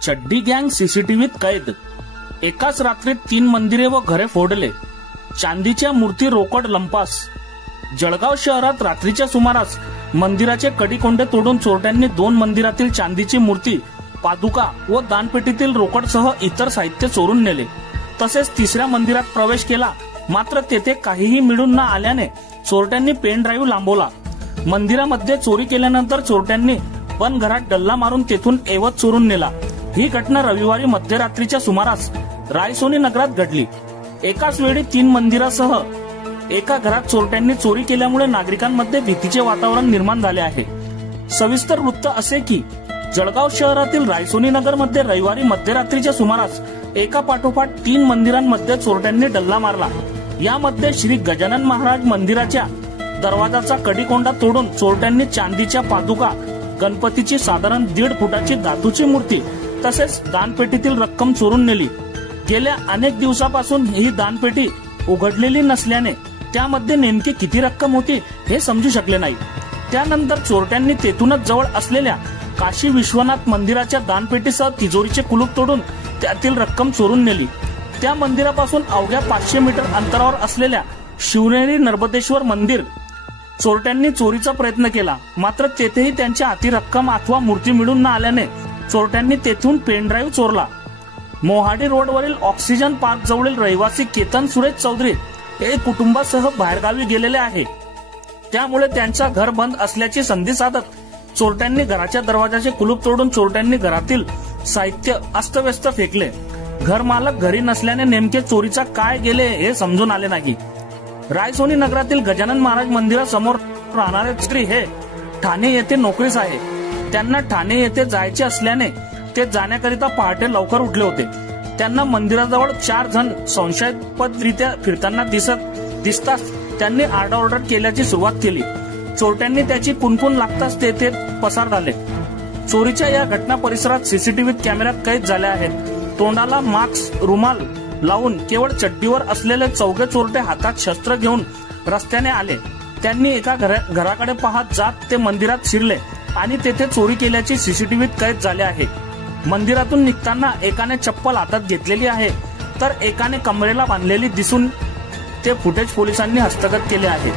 चड्डी गँग सीसीटीव्हीत कैद। एकाच रात्रीत 3 मंदिरे व घरे फोडले। चांदीच्या मूर्ती रोकड लंपास। जळगाव शहरात रात्रीच्या सुमारास मंदिराचे कडिकोंडे तोडून चोरट्यांनी 2 मंदिरातील चांदीची मूर्ती, पादुका व दानपेटीतील रोकडसह इतर साहित्य चोरून नेले। तसेच 3ऱ्या मंदिरात प्रवेश केला, मात्र तेथे काहीही मिळून न आल्याने चोरट्यांनी पेन ड्राईव्ह लांबवला। मंदिरामध्ये चोरी केल्यानंतर चोरट्यांनी पण घरात डल्ला मारून तेथून ऐवज चोरून नेला। ही घटना रविवारी मध्यरात्रीच्या सुमारास रायसोनी नगरात घडली। एकाच वेळी 3 मंदिरासह एका घरात चोरट्यांनी चोरी केल्यामुळे नागरिकांमध्ये भीतीचे वातावरण निर्माण झाले आहे। सविस्तर वृत्त असे की जळगाव शहरातील रायसोनी नगर मध्ये रविवारी मध्यरात्रीच्या सुमारास एका पाठोपाठ 3 मंदिरांमध्ये चोरट्यांनी डल्ला मारला। यामध्ये श्री गजानन महाराज मंदिराच्या दरवाजाचा कडिकोंडा तोडून चोरट्यांनी चांदीच्या पादुका, गणपतीची साधारण 1.5 फुटाची धातूची मूर्ती तसेच दानपेटीतील रक्कम चोरून नेली। गेल्या अनेक दिवसापासून ही दानपेटी उघडलेली नसल्याने त्यामध्ये नेमकी किती रक्कम होती हे समजू शकले नाही। त्यानंतर चोरट्यांनी तेथूनच जवळ असलेल्या काशी विश्वनाथ मंदिराच्या दानपेटीसह तिजोरीचे कुलूप तोडून त्यातील रक्कम चोरून नेली। त्या मंदिरापासून अवघ्या 500 मीटर अंतरावर असलेल्या शिवनेरी नर्मदेश्वर मंदिर चोरट्यांनी चोरीचा प्रयत्न केला, मात्र तेथेही त्यांच्या हाती रक्कम अथवा मूर्ती मिळून न आल्याने चोरट्यांनी तेथून पेन ड्राईव्ह चोरला। मोहाडी रोडवरील ऑक्सिजन पार्क जवळील रहिवासी केतन सुरेश चौधरी हे कुटुंबासह बाहेरगावी गेलेले आहे, त्यामुळे त्यांचा घर बंद असल्याची संधी साधत चोरट्यांनी घराच्या दरवाजाचे कुलूप तोडून चोरट्यांनी घरातील साहित्य अस्तव्यस्त फेकले। घर मालक घरी नसल्याने नेमके चोरीचा काय गेले हे समजून आले नाही। रायसोनी नगरातील गजानन महाराज मंदिरासमोर राहणारे स्त्री हे ठाणे येथे नोकरीस आहे। त्यांना ठाणे येथे जायचे असल्याने ते जाण्याकरिता पहाटे लवकर उठले होते। त्यांना मंदिराजवळ 4 जण संशयास्पदरित्या फिरताना दिसताच त्यांनी आरडाओरडा केल्याची सुरुवात केली। चोरट्यांनी त्याची कुणकुण लागताच तेथे पसार झाले। चोरीच्या या घटना परिसरात सीसीटीव्ही कॅमेऱ्यात कैद झाल्या आहेत। तोंडाला मास्क, रुमाल लावून केवळ चड्डीवर असलेले 4 चोरटे हातात शस्त्र घेऊन रस्त्याने आले। त्यांनी एका घराकडे पाहत जात ते मंदिरात शिरले आणि तेथे चोरी केल्याची सीसीटीव्हीत कैद झाले आहे। मंदिरातून निघताना एकाने चप्पल हातात घेतलेली आहे, तर एकाने कमरेला बांधलेली दिसून ते फुटेज पोलिसांनी हस्तगत केले आहे।